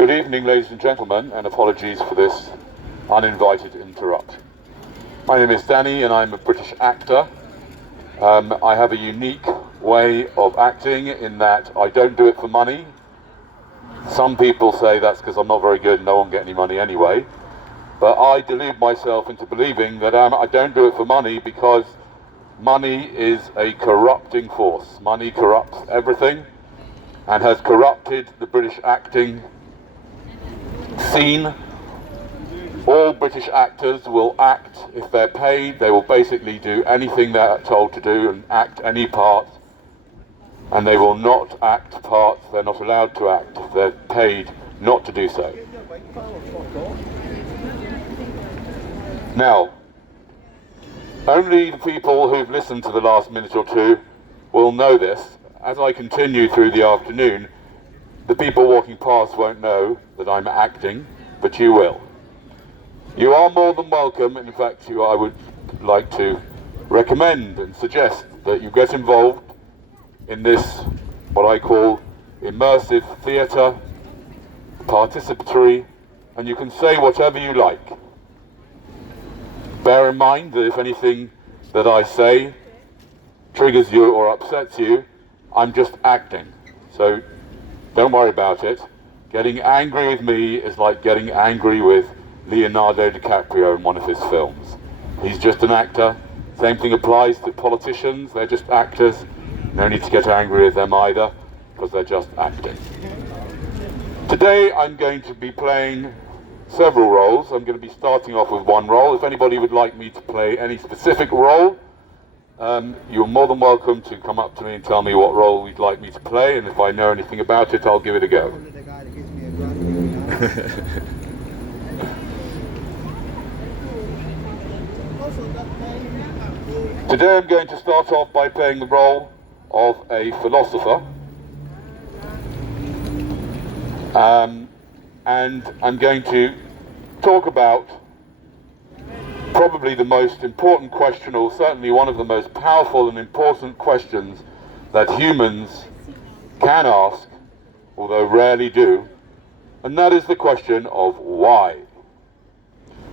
Good evening, ladies and gentlemen, and apologies for this uninvited interrupt. My name is Danny and I'm a British actor. I have a unique way of acting in that I don't do it for money. Some people say that's because I'm not very good and no one get any money anyway. But I delude myself into believing that I don't do it for money because money is a corrupting force. Money corrupts everything and has corrupted the British acting scene. All British actors will act if they're paid. They will basically do anything they're told to do and act any part, and they will not act parts they're not allowed to act if they're paid not to do so. Now, only the people who've listened to the last minute or two will know this. As I continue through the afternoon, the people walking past won't know that I'm acting, but you will. You are more than welcome. In fact, I would like to recommend and suggest that you get involved in this, what I call immersive theatre, participatory, and you can say whatever you like. Bear in mind that if anything that I say triggers you or upsets you, I'm just acting. So don't worry about it. Getting angry with me is like getting angry with Leonardo DiCaprio in one of his films. He's just an actor. Same thing applies to politicians. They're just actors. No need to get angry with them either, because they're just acting. Today I'm going to be playing several roles. I'm going to be starting off with one role. If anybody would like me to play any specific role, you're more than welcome to come up to me and tell me what role you'd like me to play, and if I know anything about it, I'll give it a go. Today I'm going to start off by playing the role of a philosopher, and I'm going to talk about probably the most important question, or certainly one of the most powerful and important questions that humans can ask, although rarely do, and that is the question of why.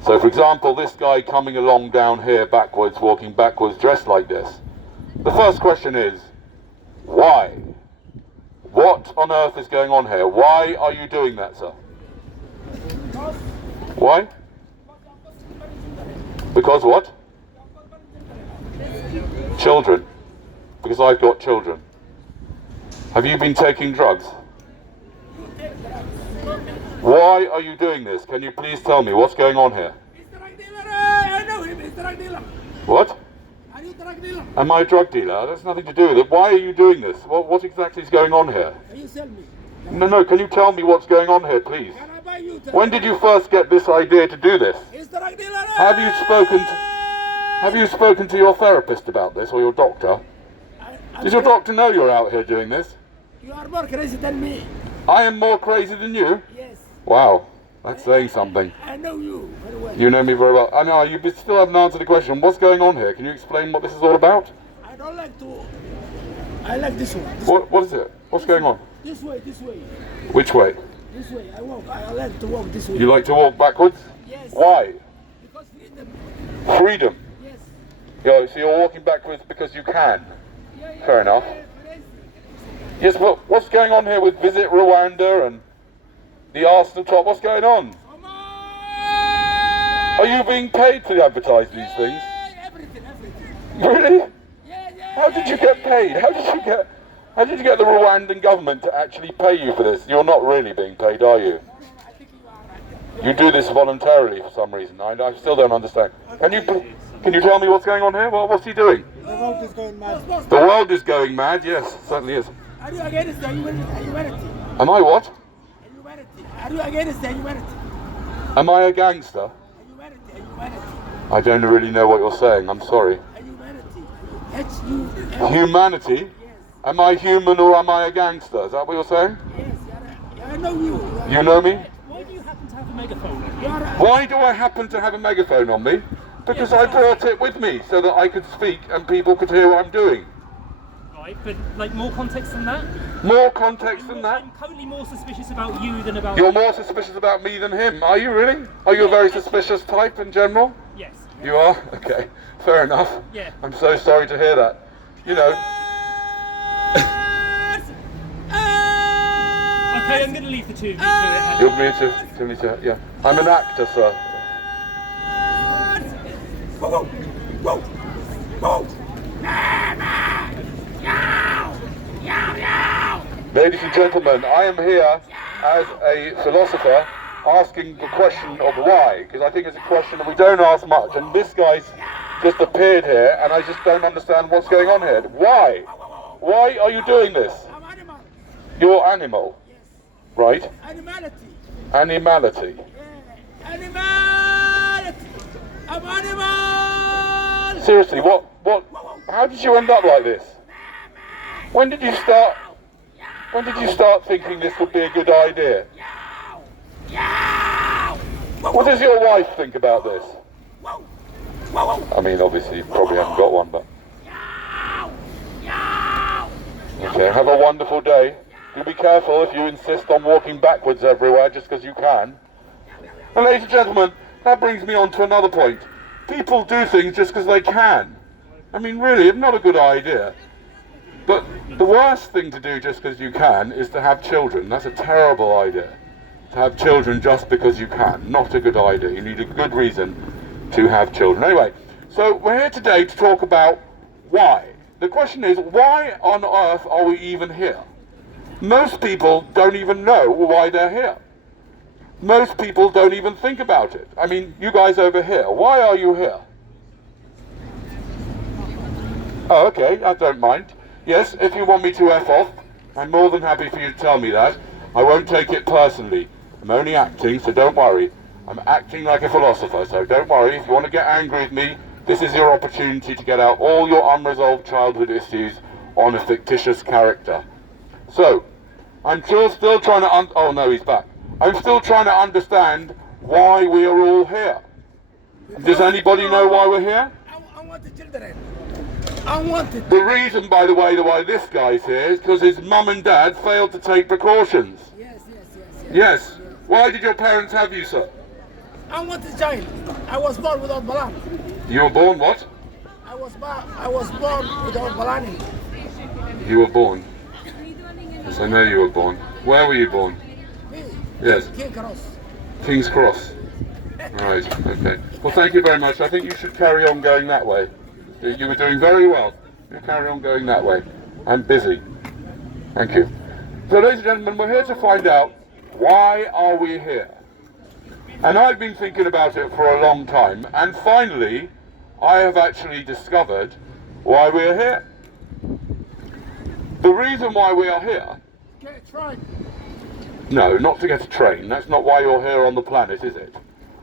So for example, this guy coming along down here backwards, walking backwards, dressed like this. The first question is, why? What on earth is going on here? Why are you doing that, sir? Why? Because what? Children. Because I've got children. Have you been taking drugs? Why are you doing this? Can you please tell me what's going on here? What? Am I a drug dealer? That's nothing to do with it. Why are you doing this? What exactly is going on here? Can you tell me? No, can you tell me what's going on here, please? Can I buy you? When did you first get this idea to do this? Have you spoken to your therapist about this, or your doctor? Does your doctor know you're out here doing this? You are more crazy than me. I am more crazy than you? Yes. Wow, that's saying something. I know you very well. You know me very well. I know, you still haven't answered the question. What's going on here? Can you explain what this is all about? I don't like to. I like this one. What is it? What's going on? This way, this way. Which way? This way. I like to walk this way. You like to walk backwards? Yes. Why? Because freedom. Freedom? Yes. Yeah, so you're walking backwards because you can? Yeah, Fair enough. crazy. Yes, but what's going on here with Visit Rwanda and the Arsenal top? What's going on? Come on! Are you being paid to advertise these things? Everything. Really? Yeah. How did you get paid? How did you get the Rwandan government to actually pay you for this? You're not really being paid, are you? I think you are right. You do this voluntarily for some reason. I still don't understand. Can you tell me what's going on here? What's he doing? The world is going mad. The world is going mad, yes, certainly is. Are you against the humanity? Am I what? Are you against the humanity? Am I a gangster? Humanity. I don't really know what you're saying, I'm sorry. Humanity. H-U-M. Humanity? Yes. Am I human or am I a gangster? Is that what you're saying? Yes, I know you. You know me? Why do you happen to have a megaphone? Why do I happen to have a megaphone on me? Because I brought it with me so that I could speak and people could hear what I'm doing. right, but like more context than that. More context than that? I'm currently more suspicious about you than about. You're more suspicious about me than him, are you really? Are you a very suspicious type in general? Yes. You are? Okay, fair enough. Yeah. I'm so sorry to hear that. You know. Okay, I'm going to leave the two of you to it. You're me to, yeah. I'm an actor, sir. Ladies and gentlemen, I am here as a philosopher asking the question of why, because I think it's a question that we don't ask much, and this guy's just appeared here, and I just don't understand what's going on here. Why? Why are you doing this? I'm animal. You're animal, Yes. right? Animality. Animality. Yeah. Animality. I'm animal. Seriously, how did you end up like this? When did you start thinking this would be a good idea? What does your wife think about this? I mean, obviously you probably haven't got one, but... Okay, have a wonderful day. Do be careful if you insist on walking backwards everywhere just because you can. And ladies and gentlemen, that brings me on to another point. People do things just because they can. I mean, really, it's not a good idea. But the worst thing to do just because you can is to have children. That's a terrible idea. To have children just because you can. Not a good idea. You need a good reason to have children. Anyway, so we're here today to talk about why. The question is, why on earth are we even here? Most people don't even know why they're here. Most people don't even think about it. I mean, you guys over here, why are you here? Oh, okay, I don't mind. Yes, if you want me to F off, I'm more than happy for you to tell me that. I won't take it personally. I'm only acting, so don't worry. I'm acting like a philosopher, so don't worry. If you want to get angry with me, this is your opportunity to get out all your unresolved childhood issues on a fictitious character. So, I'm still trying to oh no, he's back. I'm still trying to understand why we are all here. Does anybody know why we're here? I want the children. I want it. The reason, by the way, why this guy's here is because his mum and dad failed to take precautions. Yes. Why did your parents have you, sir? I want the child. I was born without balani. You were born what? I was born without balani. You were born. Yes, I know you were born. Where were you born? Me? Yes. King Cross. King's Cross. Right, okay. Well, thank you very much. I think you should carry on going that way. You were doing very well. You carry on going that way. I'm busy. Thank you. So, ladies and gentlemen, we're here to find out, why are we here? And I've been thinking about it for a long time, and finally, I have actually discovered why we're here. The reason why we are here... Get a train. No, not to get a train. That's not why you're here on the planet, is it?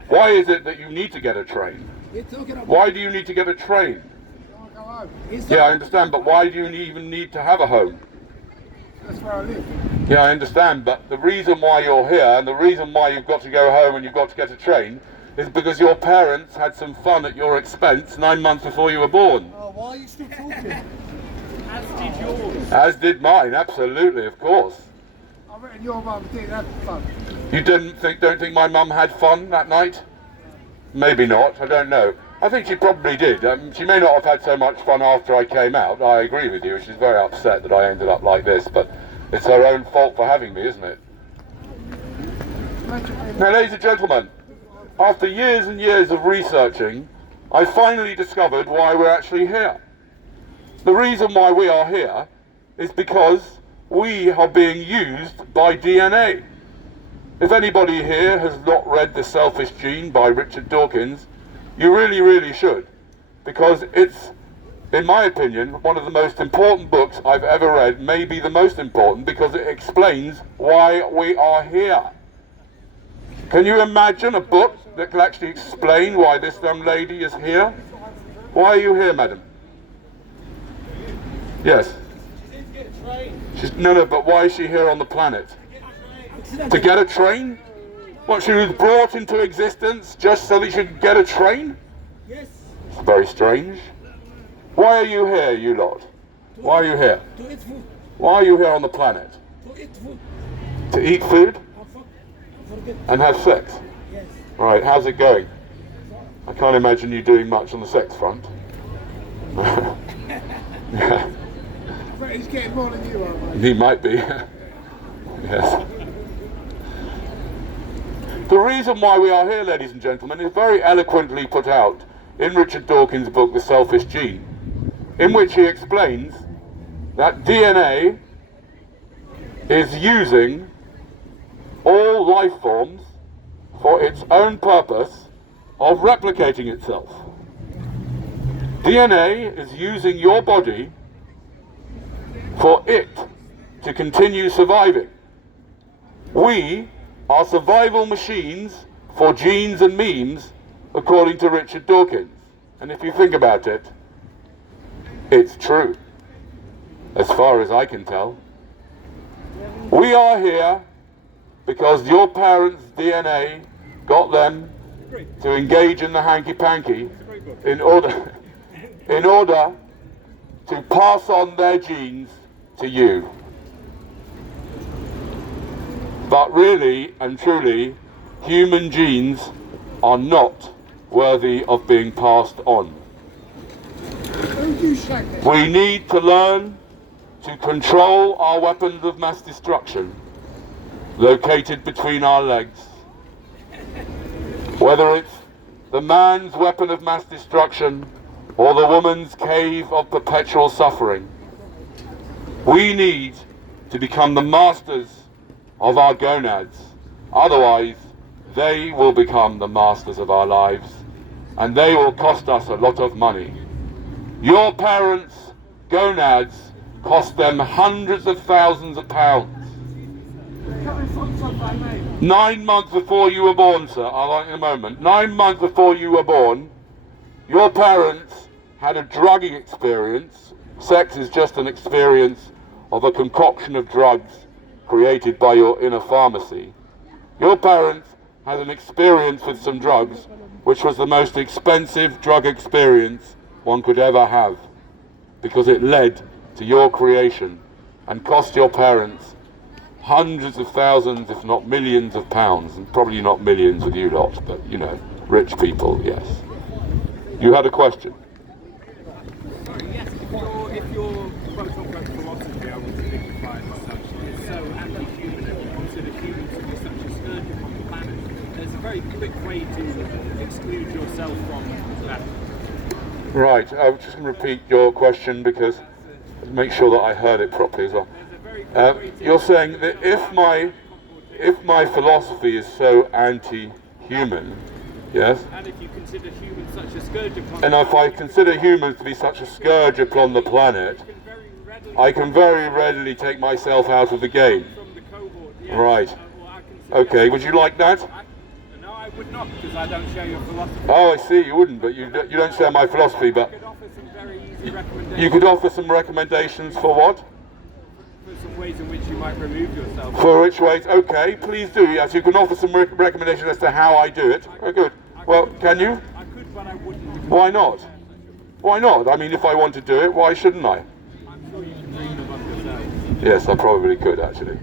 Why is it that you need to get a train? Why do you need to get a train? Yeah, I understand, but why do you even need to have a home? That's where I live. Yeah, I understand, but the reason why you're here and the reason why you've got to go home and you've got to get a train is because your parents had some fun at your expense 9 months before you were born. Oh, why are you still talking? As did yours. As did mine, absolutely, of course. I reckon your mum did have fun. You don't think my mum had fun that night? Maybe not, I don't know. I think she probably did. She may not have had so much fun after I came out. I agree with you. She's very upset that I ended up like this, but it's her own fault for having me, isn't it? Now, ladies and gentlemen, after years and years of researching, I finally discovered why we're actually here. The reason why we are here is because we are being used by DNA. If anybody here has not read The Selfish Gene by Richard Dawkins, you really, really should, because it's, in my opinion, one of the most important books I've ever read, maybe the most important, because it explains why we are here. Can you imagine a book that can actually explain why this young lady is here? Why are you here, madam? Yes. No, but why is she here on the planet? To get a train? What, she was brought into existence just so that she could get a train? Yes. It's very strange. Why are you here, you lot? Why are you here? To eat food. Why are you here on the planet? To eat food. To eat food I forget. and have sex? Yes. Right, how's it going? I can't imagine you doing much on the sex front. Yeah. But he's getting more than you are, mate. He might be. Yes. The reason why we are here, ladies and gentlemen, is very eloquently put out in Richard Dawkins' book, The Selfish Gene, in which he explains that DNA is using all life forms for its own purpose of replicating itself. DNA is using your body for it to continue surviving. We are survival machines for genes and memes, according to Richard Dawkins. And if you think about it, it's true, as far as I can tell. We are here because your parents' DNA got them to engage in the hanky-panky in order to pass on their genes to you. But really and truly, human genes are not worthy of being passed on. We need to learn to control our weapons of mass destruction located between our legs. Whether it's the man's weapon of mass destruction or the woman's cave of perpetual suffering, we need to become the masters of our gonads. Otherwise, they will become the masters of our lives, and they will cost us a lot of money. Your parents' gonads cost them hundreds of thousands of pounds. 9 months before you were born, sir, I'll like in a moment. 9 months before you were born, your parents had a drugging experience. Sex is just an experience of a concoction of drugs created by your inner pharmacy. Your parents had an experience with some drugs, which was the most expensive drug experience one could ever have, because it led to your creation and cost your parents hundreds of thousands, if not millions of pounds, and probably not millions with you lot, but you know, rich people, yes. You had a question? Sorry, yes, if you're talking about philosophy, I want to dignify it as such, it's so anti-human and we consider humans to be such a scourge upon the planet. There's a very quick way to exclude yourself from that. Right, I was just going to repeat your question because make sure that I heard it properly as well. You're saying that if my philosophy is so anti-human, yes? And if you consider humans such a scourge upon And if I consider humans to be such a scourge upon the planet, I can very readily take myself out of the game. from the cohort, yes. Right. Okay, would you like that? No, I would not, because I don't share your philosophy. Oh, I see, you wouldn't, but you don't share my philosophy, but I could offer some very easy recommendations. you could offer some recommendations for what? For some ways in which you might remove yourself. For which ways? Okay, please do, yes, you can offer some recommendations as to how I do it. Very good. Well, can you? I could, but I wouldn't. Why not? Why not? I mean, if I want to do it, why shouldn't I? I'm sure you can read them up yourself. Yes, I probably could, actually.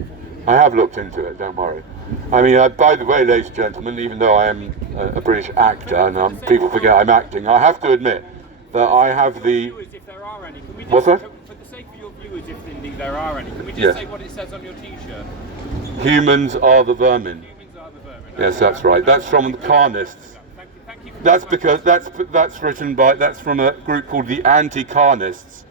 I have looked into it, don't worry. I mean, by the way, ladies and gentlemen, even though I am a British actor, and people forget I'm acting, I have to admit that I have the... If there are any, can we just, What's that? for the sake of your viewers, if indeed there are any, can we just Yes. say what it says on your t-shirt? Humans are the vermin. Humans are the vermin. Yes, that's right. That's from the Carnists. Thank you for That's because that's from a group called the Anti-Carnists,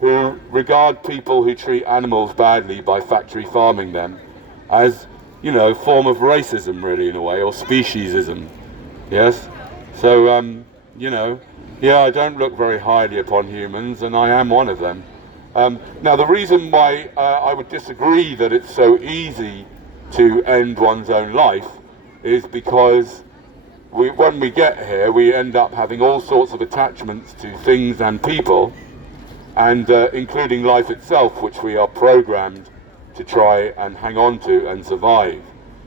who regard people who treat animals badly by factory farming them as, you know, form of racism, really, in a way, or speciesism. Yes. So, you know, yeah, I don't look very highly upon humans, and I am one of them. Now, the reason why I would disagree that it's so easy to end one's own life is because when we get here, we end up having all sorts of attachments to things and people, and including life itself, which we are programmed to try and hang on to and survive.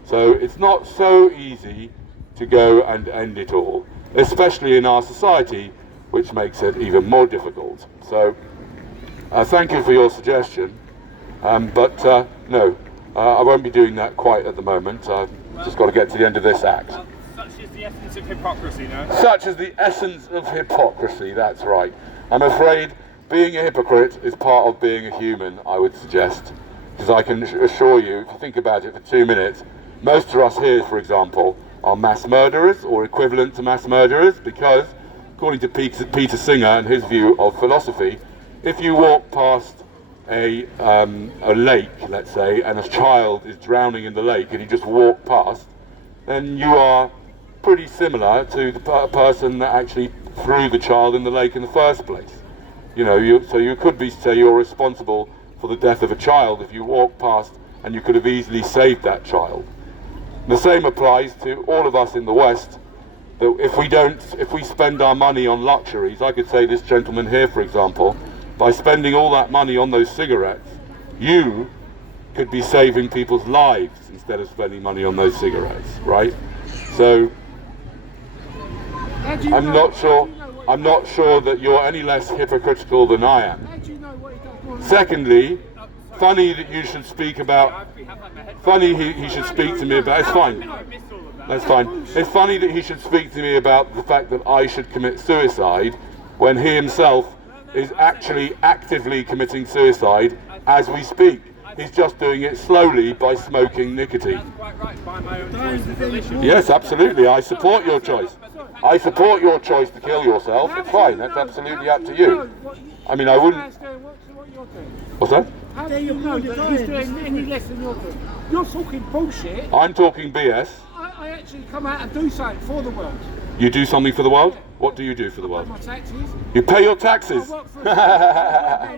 So it's not so easy to go and end it all, especially in our society, which makes it even more difficult. So Thank you for your suggestion, but no, I won't be doing that quite at the moment. I've just got to get to the end of this act. Such is the essence of hypocrisy, no? Such is the essence of hypocrisy, that's right. I'm afraid being a hypocrite is part of being a human, I would suggest. Because I can assure you, if you think about it for 2 minutes, most of us here, for example, are mass murderers or equivalent to mass murderers because, according to Peter Singer and his view of philosophy, if you walk past a lake, let's say, and a child is drowning in the lake and you just walk past, then you are pretty similar to the person that actually threw the child in the lake in the first place. You know, so you could say you're responsible for the death of a child if you walk past and you could have easily saved that child. The same applies to all of us in the West, that if we spend our money on luxuries, I could say this gentleman here, for example, by spending all that money on those cigarettes, you could be saving people's lives instead of spending money on those cigarettes, right? So I'm not sure that you're any less hypocritical than I am. Secondly, funny that you should speak about, he should speak to me about, it's fine, that's fine. It's funny that he should speak to me about the fact that I should commit suicide when he himself is actually actively committing suicide as we speak. He's just doing it slowly by smoking nicotine. Yes, absolutely, I support your choice. I support your choice to kill yourself, it's fine, that's absolutely up to you. I mean, I wouldn't... What's that? How do you know that he's doing any less than you're doing? You're talking bullshit. I'm talking BS. I actually come out and do something for the world. You do something for the world? What do you do for the world? I pay my taxes. You pay your taxes? I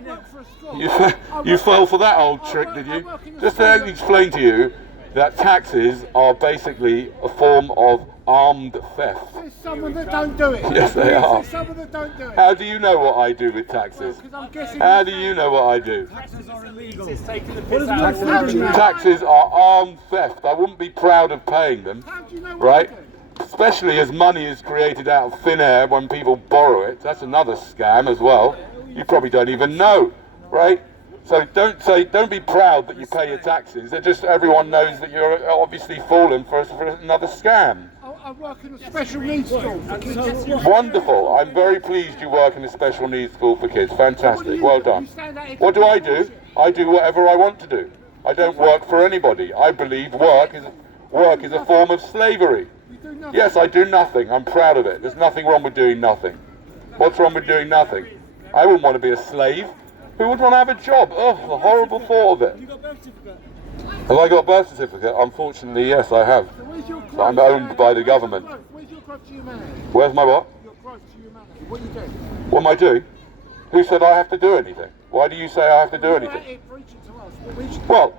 work for a school. You fell for that old trick, did you? Just to explain to you that taxes are basically a form of armed theft. There's someone that don't do it. Yes, they are. There's someone that don't do it. How do you know what I do with taxes? How do you know what I do? Taxes are illegal. It's taking the piss out of Taxes are armed theft. I wouldn't be proud of paying them, How do you know what right? I do? Especially as money is created out of thin air when people borrow it. That's another scam as well. You probably don't even know, right? So don't be proud that you pay your taxes. They're just, everyone knows that you're obviously falling for another scam. I work in a special needs school for kids. Wonderful. I'm very pleased you work in a special needs school for kids. Fantastic. Well done. What do? I do whatever I want to do. I don't work for anybody. I believe work is a form of slavery. Yes, I do nothing. I'm proud of it. There's nothing wrong with doing nothing. What's wrong with doing nothing? I wouldn't want to be a slave. Who would want to have a job? Oh, the horrible thought of it. Have I got a birth certificate? Unfortunately, yes, I have. But I'm owned by the government. Where's your growth to humanity? Where's my what? Your growth to humanity. What are you doing? What am I doing? Who said I have to do anything? Why do you say I have to do anything? Well,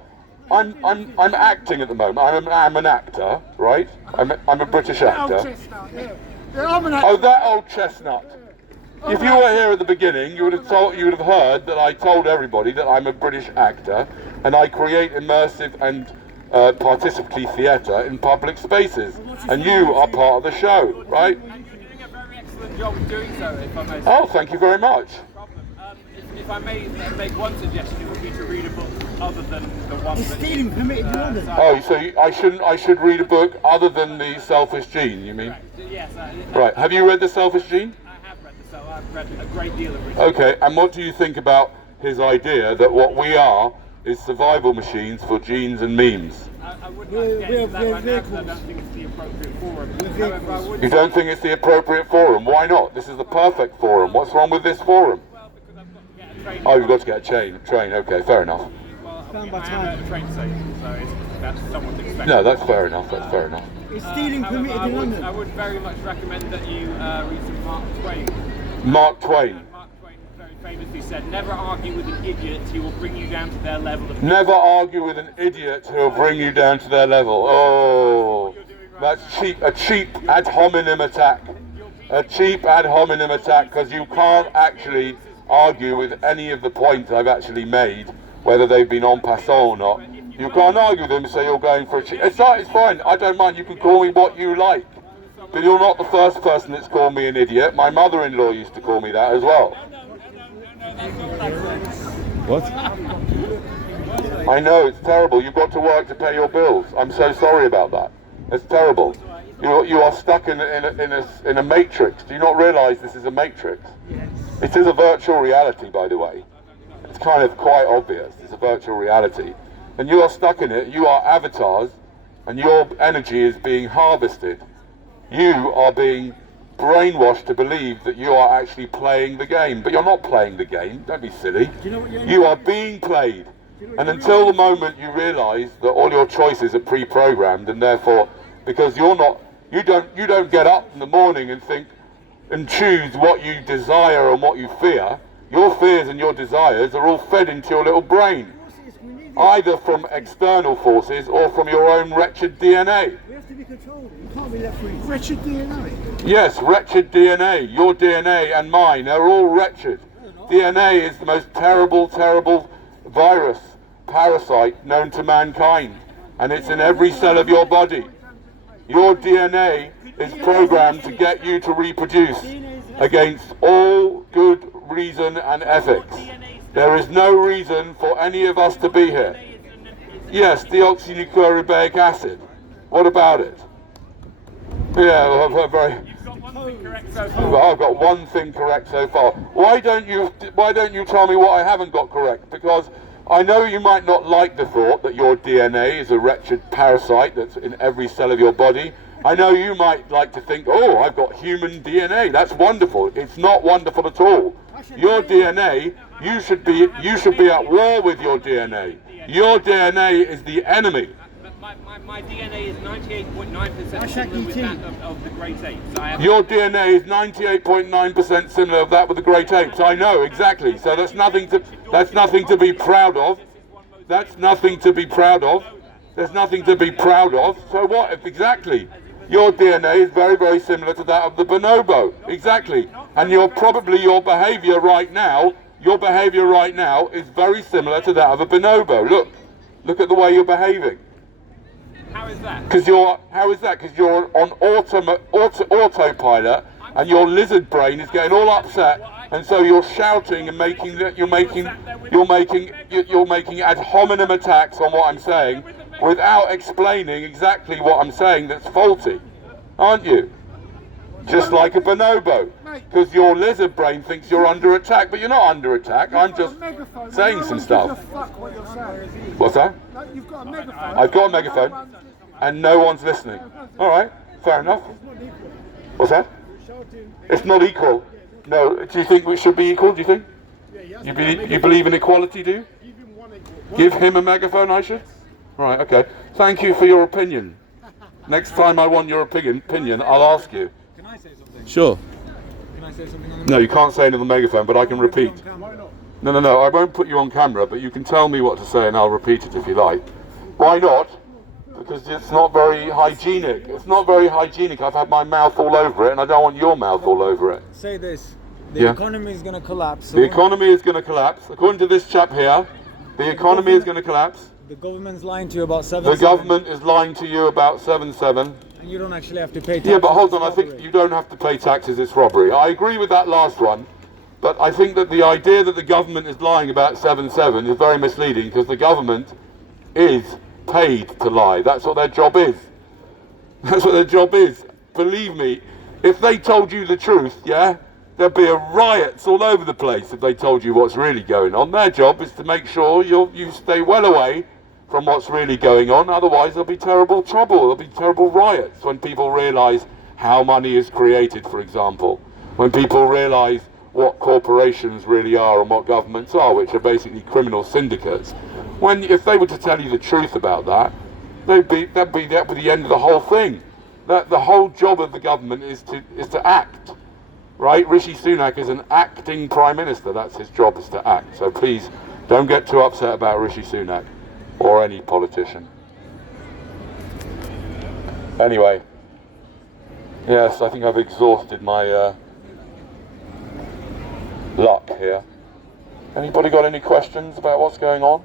I'm acting at the moment. I'm an actor, right? I'm a British actor. Oh, that old chestnut. If you were here at the beginning, you would have heard that I told everybody that I'm a British actor and I create immersive and participatory theatre in public spaces. And you are part of the show, right? And you're doing a very excellent job of doing so, if I may say. Oh, thank you very much. If I may make one suggestion, it would be to read a book other than the one that stealing permitted in London. Oh, so I should read a book other than The Selfish Gene, you mean? Yes. Right, have you read The Selfish Gene? I have read the I've read a great deal of it. Okay, and what do you think about his idea that what we are is survival machines for genes and memes? I wouldn't like to get into that right now because I don't think it's the appropriate forum. However, I would You don't think it's the appropriate forum? Why not? This is the perfect forum. What's wrong with this forum? Well, because I've got to get a train. Oh, you've got to get a train. Okay, fair enough. Well, I am at a train station, so that's somewhat expected. No, that's fair enough. That's fair enough. Is stealing However, permitted in London? I would very much recommend that you read some Mark Twain. Mark Twain. Mark Twain very famously said, "Never argue with an idiot; he will bring you down to their level of." Never argue with an idiot who will bring you down to their level. Oh, that's cheap. A cheap ad hominem attack. A cheap ad hominem attack because you can't actually argue with any of the points I've actually made, whether they've been en passant or not. You can't argue with them, so you're going for a cheap. It's fine. I don't mind. You can call me what you like. But you're not the first person that's called me an idiot. My mother-in-law used to call me that as well. No, What? I know, it's terrible. You've got to work to pay your bills. I'm so sorry about that. It's terrible. You are stuck in a matrix. Do you not realise this is a matrix? It is a virtual reality, by the way. It's kind of quite obvious. It's a virtual reality. And you are stuck in it. You are avatars, and your energy is being harvested. You are being brainwashed to believe that you are actually playing the game. But you're not playing the game. Don't be silly. You are being played. And until the moment you realise that all your choices are pre-programmed, and therefore, because you don't get up in the morning and think and choose what you desire and what you fear. Your fears and your desires are all fed into your little brain, either from external forces or from your own wretched DNA. We have to be controlled. You can't be left free. Wretched DNA? Yes, wretched DNA. Your DNA and mine are all wretched. DNA is the most terrible, terrible virus, parasite known to mankind, and it's in every cell of your body. Your DNA is programmed to get you to reproduce against all good reason and ethics. There is no reason for any of us to be here. Yes, deoxynucleic acid. What about it? Yeah, very. I've got one thing correct so far. Why don't you tell me what I haven't got correct? Because I know you might not like the thought that your DNA is a wretched parasite that's in every cell of your body. I know you might like to think, oh, I've got human DNA. That's wonderful. It's not wonderful at all. Your DNA, you should be at war with your DNA. Your DNA is the enemy. My DNA is 98.9% similar with that of the great apes. Your DNA is 98.9% similar of that with the great apes. I know, exactly. So that's nothing to be proud of. That's nothing to be proud of. There's nothing to be proud of. So what if exactly? Your DNA is very, very similar to that of the bonobo. Exactly. And your behaviour right now is very similar to that of a bonobo. Look at the way you're behaving. How is that? Because you're on autopilot, and your lizard brain is getting all upset, and so you're shouting and you're making ad hominem attacks on what I'm saying without explaining exactly what I'm saying that's faulty, aren't you? Just like a bonobo, because your lizard brain thinks you're under attack, but you're not under attack. I'm just saying some stuff. What's that? You've got a megaphone. I've got a megaphone, and no one's listening. All right, fair enough. What's that? It's not equal. No. Do you think we should be equal? Do you think? You believe in equality? Do you? Give him a megaphone. I should. Right. Okay. Thank you for your opinion. Next time I want your opinion, I'll ask you. Can I say something? Sure. Can I say something on the No, you can't say into the megaphone, but I can repeat. No, I won't put you on camera, but you can tell me what to say and I'll repeat it if you like. Why not? Because it's not very hygienic. It's not very hygienic. I've had my mouth all over it, and I don't want your mouth all over it. Say this. The economy is going to collapse. The economy is going to collapse. According to this chap here, the economy is going to collapse. The government's lying to you about 7/7. The government is lying to you about 7/7. And you don't actually have to pay taxes. Yeah, but hold on. I think you don't have to pay taxes. It's robbery. I agree with that last one. But I think that the idea that the government is lying about 7/7 is very misleading, because the government is paid to lie. That's what their job is. That's what their job is. Believe me, if they told you the truth, there'd be riots all over the place if they told you what's really going on. Their job is to make sure you stay well away from what's really going on. Otherwise, there'll be terrible trouble. There'll be terrible riots when people realise how money is created, for example. When people realise what corporations really are and what governments are, which are basically criminal syndicates. If they were to tell you the truth about that, that'd be the end of the whole thing. That the whole job of the government is to act, right? Rishi Sunak is an acting prime minister. That's his job, is to act. So please don't get too upset about Rishi Sunak or any politician. Anyway, yes, I think I've exhausted my luck here. Anybody got any questions about what's going on?